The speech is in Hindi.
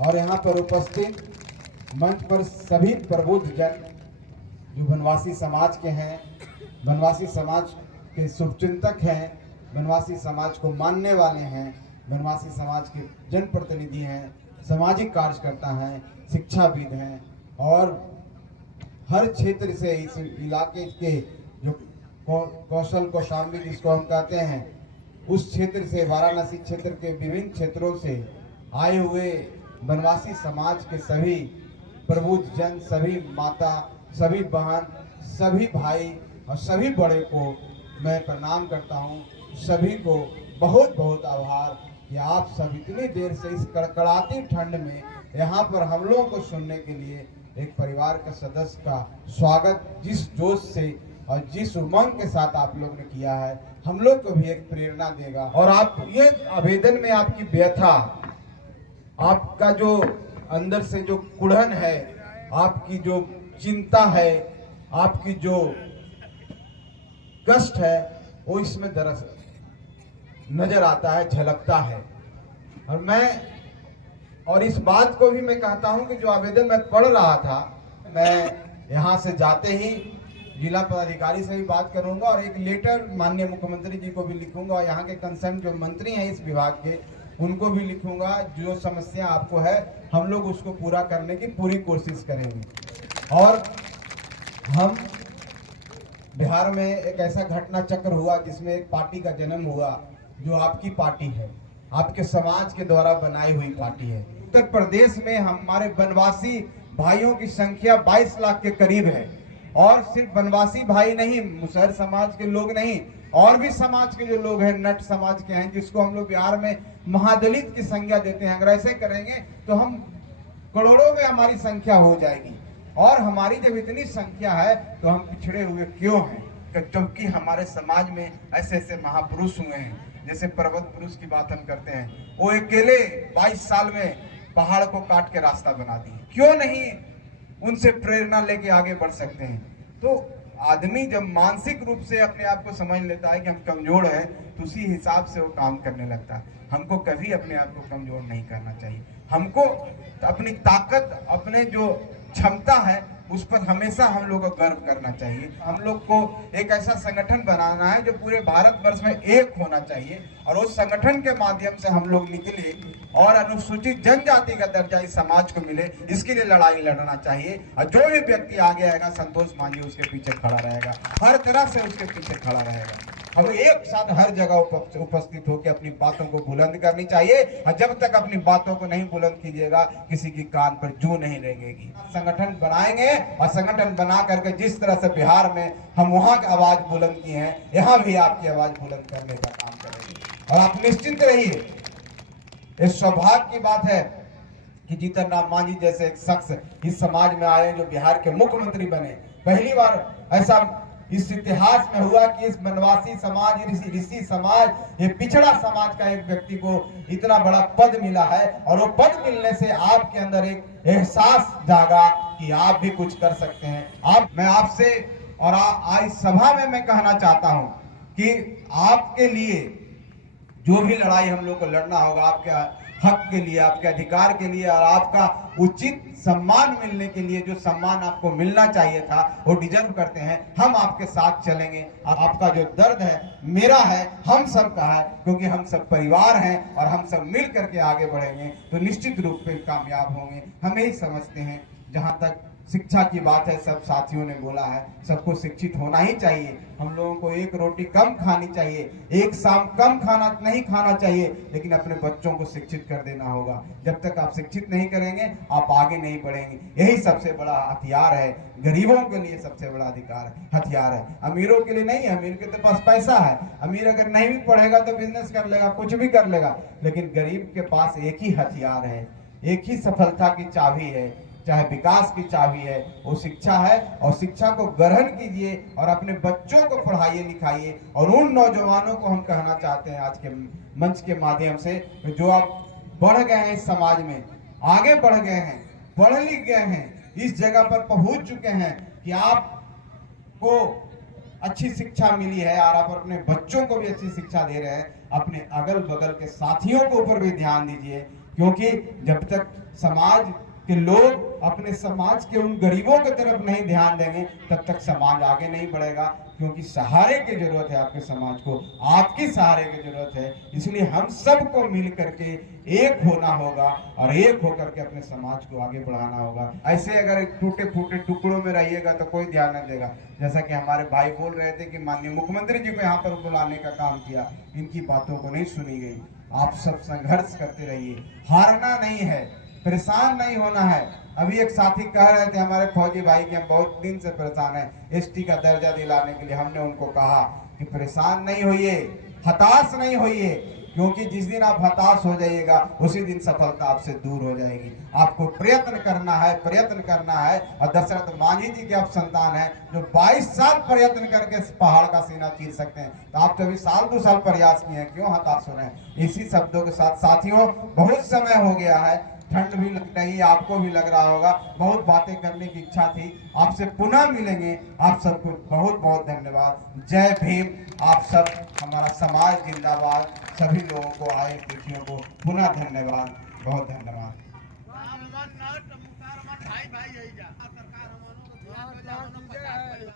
और यहाँ पर उपस्थित मंच पर सभी प्रबुद्ध जन जो बनवासी समाज के हैं, बनवासी समाज के शुभचिंतक हैं, बनवासी समाज को मानने वाले हैं, बनवासी समाज के जनप्रतिनिधि हैं, सामाजिक कार्यकर्ता हैं, शिक्षाविद हैं और हर क्षेत्र से इस इलाके के जो कौशल कौशाम्बी जिसको हम कहते हैं, उस क्षेत्र से, वाराणसी क्षेत्र के विभिन्न क्षेत्रों से आए हुए बनवासी समाज के सभी प्रबुद्ध जन, सभी माता, सभी बहन, सभी भाई और सभी बड़े को मैं प्रणाम करता हूँ। सभी को बहुत बहुत आभार कि आप सब इतनी देर से इस कड़कड़ाती ठंड में यहाँ पर हम लोगों को सुनने के लिए एक परिवार के सदस्य का स्वागत जिस जोश से और जिस उमंग के साथ आप लोग ने किया है, हम लोग को भी एक प्रेरणा देगा। और आप ये आवेदन में आपकी व्यथा, आपका जो अंदर से जो कुढ़न है, आपकी जो चिंता है, आपकी जो कष्ट है, वो इसमें दरअसल नजर आता है, झलकता है। और इस बात को भी मैं कहता हूं कि जो आवेदन मैं पढ़ रहा था, मैं यहां से जाते ही जिला पदाधिकारी से भी बात करूंगा और एक लेटर माननीय मुख्यमंत्री जी को भी लिखूंगा और यहाँ के कंसर्न जो मंत्री हैं इस विभाग के, उनको भी लिखूंगा। जो समस्या आपको है, हम लोग उसको पूरा करने की पूरी कोशिश करेंगे। और हम बिहार में एक ऐसा घटना चक्र हुआ जिसमें एक पार्टी का जन्म हुआ जो आपकी पार्टी है, आपके समाज के द्वारा बनाई हुई पार्टी है। उत्तर प्रदेश में हमारे बनवासी भाइयों की संख्या 22 लाख के करीब है और सिर्फ बनवासी भाई नहीं, मुसहर समाज के लोग नहीं, और भी समाज के जो लोग हैं, नट समाज के हैं, जिसको हम लोग बिहार में महादलित की संज्ञा देते हैं। अगर ऐसे करेंगे तो हम करोड़ों में हमारी संख्या हो जाएगी। और हमारी जब इतनी संख्या है तो हम पिछड़े हुए क्यों हैं? जबकि हमारे समाज में ऐसे ऐसे महापुरुष हुए हैं, जैसे पर्वत पुरुष की बात हम करते हैं, वो अकेले 22 साल में पहाड़ को काट के रास्ता बना दिए। क्यों नहीं उनसे प्रेरणा लेके आगे बढ़ सकते हैं? तो आदमी जब मानसिक रूप से अपने आप को समझ लेता है कि हम कमजोर हैं, तो उसी हिसाब से वो काम करने लगता है। हमको कभी अपने आप को कमजोर नहीं करना चाहिए। हमको अपनी ताकत, अपने जो क्षमता है, उस पर हमेशा हम लोग को गर्व करना चाहिए। हम लोग को एक ऐसा संगठन बनाना है जो पूरे भारतवर्ष में एक होना चाहिए और उस संगठन के माध्यम से हम लोग निकले और अनुसूचित जनजाति का दर्जा इस समाज को मिले, इसके लिए लड़ाई लड़ना चाहिए। और जो भी व्यक्ति आगे आएगा, संतोष मांझी उसके पीछे खड़ा रहेगा, हर तरह से उसके पीछे खड़ा रहेगा। हमें एक साथ हर जगह उपस्थित होकर अपनी बातों को बुलंद करनी चाहिए और जब तक अपनी बातों को नहीं बुलंद कीजिएगा, किसी की कान पर जू नहीं लगेगी। संगठन बनाएंगे और संगठन बना करके जिस तरह से बिहार में हम वहां की आवाज बुलंद की है, यहाँ भी आपकी आवाज बुलंद करने का काम करेंगे। और आप निश्चिंत रहिए, इस सौभाग्य की बात है कि जीतन राम मांझी जैसे एक शख्स इस समाज में आए जो बिहार के मुख्यमंत्री बने। पहली बार ऐसा इस इतिहास में हुआ कि इस बनवासी समाज, ऋषि समाज, ये पिछड़ा समाज का एक व्यक्ति को इतना बड़ा पद मिला है। और वो पद मिलने से आपके अंदर एक एहसास जागा कि आप भी कुछ कर सकते हैं। मैं आपसे और आज सभा में मैं कहना चाहता हूं कि आपके लिए जो भी लड़ाई हम लोग को लड़ना होगा, आपके हक के लिए, आपके अधिकार के लिए और आपका उचित सम्मान मिलने के लिए, जो सम्मान आपको मिलना चाहिए था, वो डिजर्व करते हैं, हम आपके साथ चलेंगे। आपका जो दर्द है, मेरा है, हम सब का है, क्योंकि हम सब परिवार हैं और हम सब मिल करके आगे बढ़ेंगे तो निश्चित रूप से कामयाब होंगे। हम यही समझते हैं। जहाँ तक शिक्षा की बात है, सब साथियों ने बोला है, सबको शिक्षित होना ही चाहिए। हम लोगों को एक रोटी कम खानी चाहिए, एक शाम कम खाना नहीं खाना चाहिए, लेकिन अपने बच्चों को शिक्षित कर देना होगा। जब तक आप शिक्षित नहीं करेंगे, आप आगे नहीं बढ़ेंगे। यही सबसे बड़ा हथियार है। गरीबों के लिए सबसे बड़ा अधिकार हथियार है, अमीरों के लिए नहीं। अमीर के पास पैसा है, अमीर अगर नहीं भी पढ़ेगा तो बिजनेस कर लेगा, कुछ भी कर लेगा, लेकिन गरीब के पास एक ही हथियार है, एक ही सफलता की चाबी है, चाहे विकास की चाबी है, वो शिक्षा है। और शिक्षा को ग्रहण कीजिए और अपने बच्चों को पढ़ाइए लिखाइए। और उन नौजवानों को हम कहना चाहते हैं आज के मंच के माध्यम से, जो आप बढ़ गए हैं इस समाज में, आगे बढ़ गए हैं, पढ़ लिख गए हैं, इस जगह पर पहुंच चुके हैं कि आपको अच्छी शिक्षा मिली है और आप अपने बच्चों को भी अच्छी शिक्षा दे रहे हैं। अपने अगल बगल के साथियों के ऊपर भी ध्यान दीजिए क्योंकि जब तक समाज के लोग अपने समाज के उन गरीबों की तरफ नहीं ध्यान देंगे तब तक समाज आगे नहीं बढ़ेगा, क्योंकि सहारे की जरूरत है आपके समाज को, आपकी सहारे की जरूरत है। इसलिए हम सबको मिल करके एक होना होगा और एक होकर के अपने समाज को आगे बढ़ाना होगा। ऐसे अगर टूटे फूटे टुकड़ों में रहिएगा तो कोई ध्यान नहीं देगा। जैसा कि हमारे भाई बोल रहे थे कि माननीय मुख्यमंत्री जी को यहाँ पर बुलाने का काम किया, इनकी बातों को नहीं सुनी गई। आप सब संघर्ष करते रहिए, हारना नहीं है, परेशान नहीं होना है। अभी एक साथी कह रहे थे हमारे फौजी भाई कि हम बहुत दिन से परेशान हैं एसटी का दर्जा दिलाने के लिए। हमने उनको कहा कि परेशान नहीं होइए, हताश नहीं होइए, क्योंकि जिस दिन आप हताश हो जाइएगा उसी दिन सफलता आपसे दूर हो जाएगी। आपको प्रयत्न करना है, प्रयत्न करना है। और दशरथ मांझी जी के आप संतान हैं जो 22 साल प्रयत्न करके पहाड़ का सीना चीर सकते हैं, तो आप तो अभी साल 2 साल प्रयास किए हैं, क्यों हताश हो रहे हैं? इसी शब्दों के साथ साथियों, बहुत समय हो गया है, ठंड भी लग रही, आपको भी लग रहा होगा, बहुत बातें करने की इच्छा थी, आपसे पुनः मिलेंगे। आप सबको बहुत बहुत धन्यवाद। जय भीम। आप सब, हमारा समाज जिंदाबाद। सभी लोगों को, आए अतिथियों को पुनः धन्यवाद, बहुत धन्यवाद।